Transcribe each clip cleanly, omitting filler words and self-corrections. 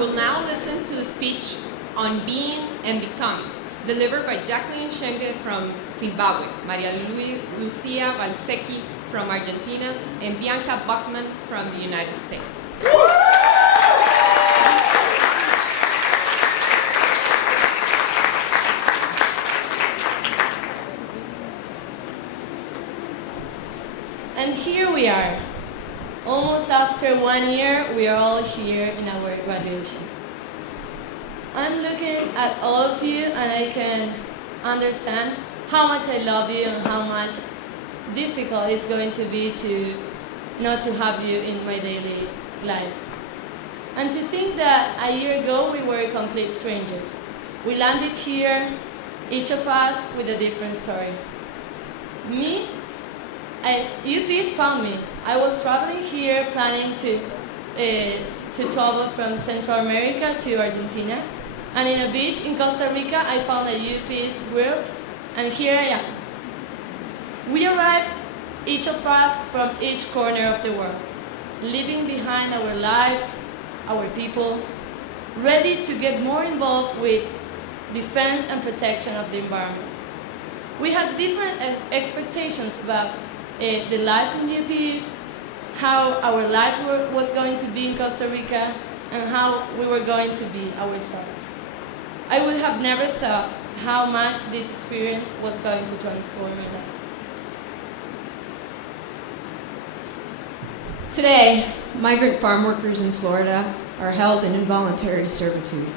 will now listen to the speech on being and becoming, delivered by Jacqueline Shenge from Zimbabwe, Maria Lucia Valsecchi from Argentina, and Bianca Buckman from the United States. And here we are. Almost after 1 year, we are all here in our graduation. I'm looking at all of you and I can understand how much I love you and how much difficult it's going to be to not to have you in my daily life. And to think that a year ago we were complete strangers. We landed here, each of us with a different story. UPS found me. I was traveling here planning to travel from Central America to Argentina. And in a beach in Costa Rica, I found a UPS group, and here I am. We arrived, each of us from each corner of the world, leaving behind our lives, our people, ready to get more involved with defense and protection of the environment. We had different expectations about the life in UPS, how our lives was going to be in Costa Rica, and how we were going to be ourselves. I would have never thought how much this experience was going to transform my life. Today, migrant farm workers in Florida are held in involuntary servitude.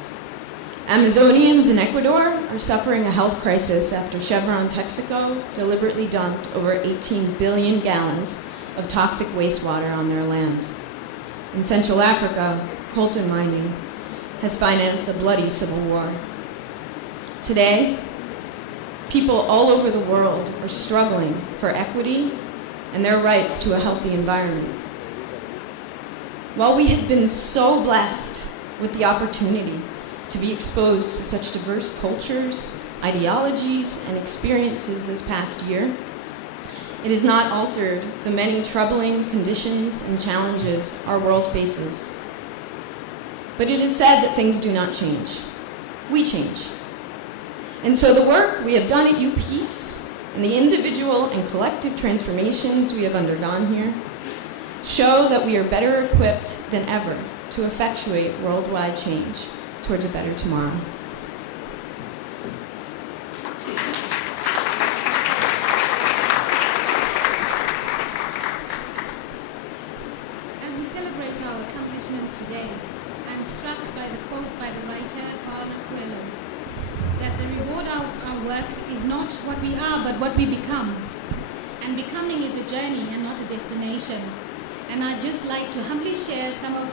Amazonians in Ecuador are suffering a health crisis after Chevron Texaco deliberately dumped over 18 billion gallons of toxic wastewater on their land. In Central Africa, coltan mining has financed a bloody civil war. Today, people all over the world are struggling for equity and their rights to a healthy environment. While we have been so blessed with the opportunity to be exposed to such diverse cultures, ideologies, and experiences this past year, it has not altered the many troubling conditions and challenges our world faces. But it is said that things do not change. We change. And so the work we have done at UPeace and the individual and collective transformations we have undergone here show that we are better equipped than ever to effectuate worldwide change towards a better tomorrow. As we celebrate our accomplishments today, I'm struck by the quote by the writer Paulo Coelho, that the reward of our work is not what we are, but what we become. And becoming is a journey and not a destination. And I'd just like to humbly share some of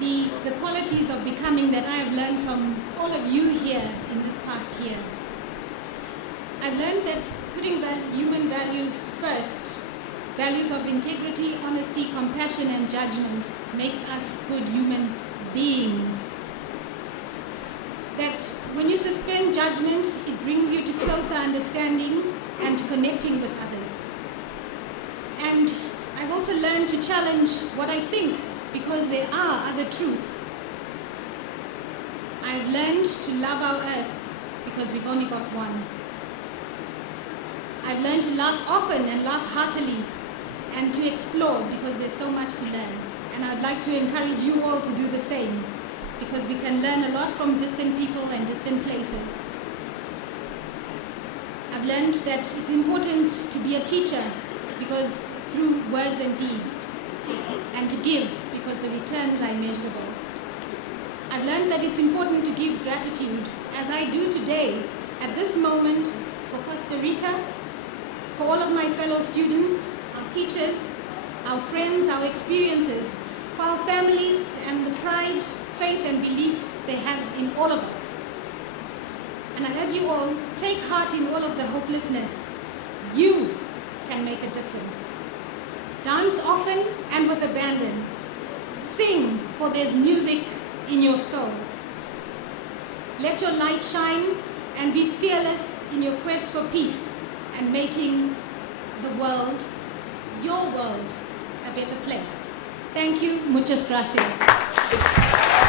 the qualities of becoming that I have learned from all of you here in this past year. I've learned that putting human values first, values of integrity, honesty, compassion, and judgment, makes us good human beings. That when you suspend judgment, it brings you to closer understanding and to connecting with others. And I've also learned to challenge what I think, because there are other truths. I've learned to love our earth because we've only got one. I've learned to laugh often and laugh heartily and to explore because there's so much to learn. And I'd like to encourage you all to do the same because we can learn a lot from distant people and distant places. I've learned that it's important to be a teacher because through words and deeds, and to give because the returns are immeasurable. I've learned that it's important to give gratitude, as I do today, at this moment, for Costa Rica, for all of my fellow students, our teachers, our friends, our experiences, for our families and the pride, faith and belief they have in all of us. And I urge you all, take heart in all of the hopelessness. You can make a difference. Dance often and with abandon. Sing, for there's music in your soul. Let your light shine and be fearless in your quest for peace and making the world, your world, a better place. Thank you. Muchas gracias.